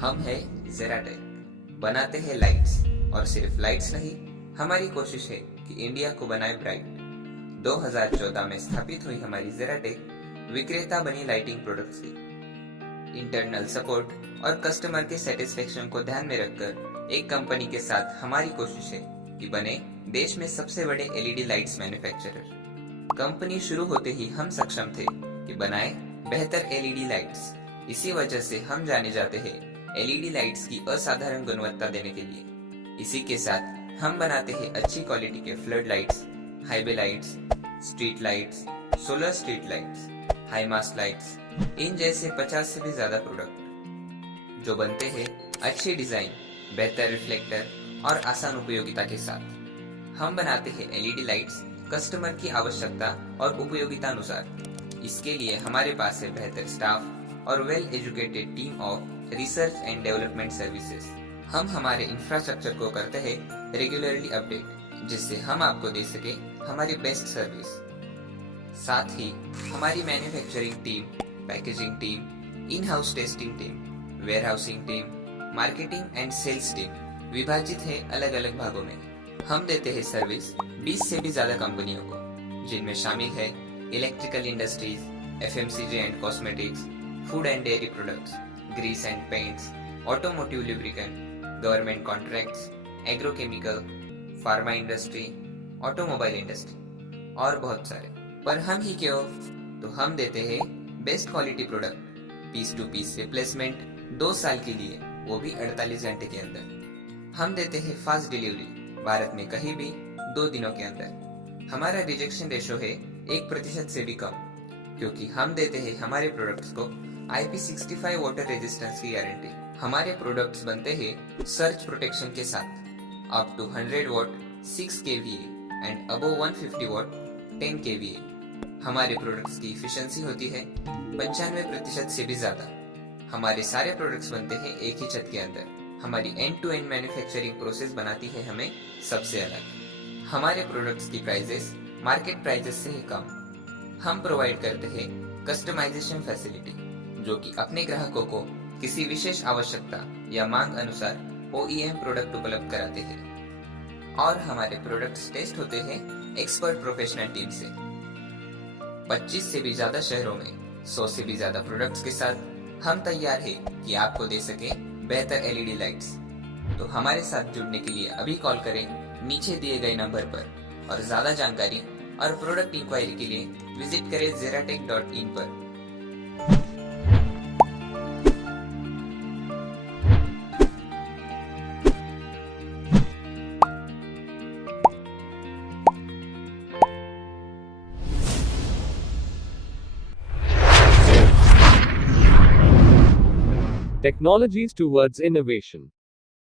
हम है ज़ेरा टेक, बनाते हैं लाइट्स और सिर्फ लाइट्स नहीं, हमारी कोशिश है कि इंडिया को बनाए ब्राइट। 2014 में स्थापित हुई हमारी ज़ेरा टेक विक्रेता बनी लाइटिंग प्रोडक्ट्स की। इंटरनल सपोर्ट और कस्टमर के सेटिस्फेक्शन को ध्यान में रखकर एक कंपनी के साथ हमारी कोशिश है कि बने देश में सबसे बड़े एलईडी लाइट्स मैन्युफैक्चरर। कंपनी शुरू होते ही हम सक्षम थे कि बनाए बेहतर एलईडी लाइट्स। इसी वजह से हम जाने जाते हैं एलईडी लाइट्स की असाधारण गुणवत्ता देने के लिए। इसी के साथ हम बनाते हैं अच्छी क्वालिटी के flood lights, highway lights, street lights, solar street lights, high mast lights, इन जैसे 50 से भी ज्यादा प्रोडक्ट जो बनते हैं अच्छी डिजाइन, बेहतर रिफ्लेक्टर और आसान उपयोगिता के साथ। हम बनाते हैं एलईडी लाइट्स कस्टमर की आवश्यकता और उपयोगिता अनुसार। इसके लिए हमारे पास है बेहतर स्टाफ और well educated team of research and development services. हम हमारे इंफ्रास्ट्रक्चर को करते हैं रेगुलरली अपडेट, जिससे हम आपको दे सके हमारी बेस्ट सर्विस। साथ ही हमारी manufacturing team, packaging team, in house testing team, warehousing team, marketing and sales team विभाजित है अलग अलग भागों में। हम देते हैं सर्विस 20 से भी ज्यादा कंपनियों को, जिनमें शामिल है electrical industries, FMCG and cosmetics, food and dairy products, grease and paints, automotive lubricant, government contracts, agrochemical, pharma industry, automobile industry और बहुत सारे। पर हम ही क्यों, तो हम देते हैं best quality product, piece to piece replacement 2 साल के लिए, वो भी 48 घंटे के अंदर। हम देते हैं फास्ट डिलीवरी, भारत में कहीं भी 2 दिनों के अंदर। हमारा रिजेक्शन रेशो है 1% से भी कम, क्योंकि हम देते हैं हमारे प्रोडक्ट्स को IP65 वाटर रेजिस्टेंस की गारंटी। हमारे प्रोडक्ट्स बनते हैं सर्च प्रोटेक्शन के साथ, up to 100 watt 6 kVA and above 150 watt 10 kVA। हमारे प्रोडक्ट्स की इफिशिएंसी होती है 95% से भी ज्यादा। हमारे सारे प्रोडक्ट्स बनते हैं एक ही छत के अंदर। हमारी end to end manufacturing process बनाती है हमें सबसे अलग। हमारे प्रोडक्ट्स की प्राइसेस मार्केट प्राइसेस से ही कम। हम प्रोवाइड करते हैं कस्टमाइजेशन फैसिलिटी, जो कि अपने ग्राहकों को किसी विशेष आवश्यकता या मांग अनुसार OEM प्रोडक्ट उपलब्ध कराते हैं। और हमारे प्रोडक्ट्स टेस्ट होते हैं एक्सपर्ट प्रोफेशनल टीम से। 25 से भी ज्यादा शहरों में 100 से भी ज्यादा प्रोडक्ट्स के साथ हम तैयार हैं कि आपको दे सके बेहतर एलईडी लाइट्स। तो हमारे साथ जुड़ने के लिए अभी कॉल करें नीचे दिए गए नंबर पर, और ज्यादा जानकारी और प्रोडक्ट इंक्वायरी के लिए विजिट करें xeratech.in पर। Technologies towards innovation.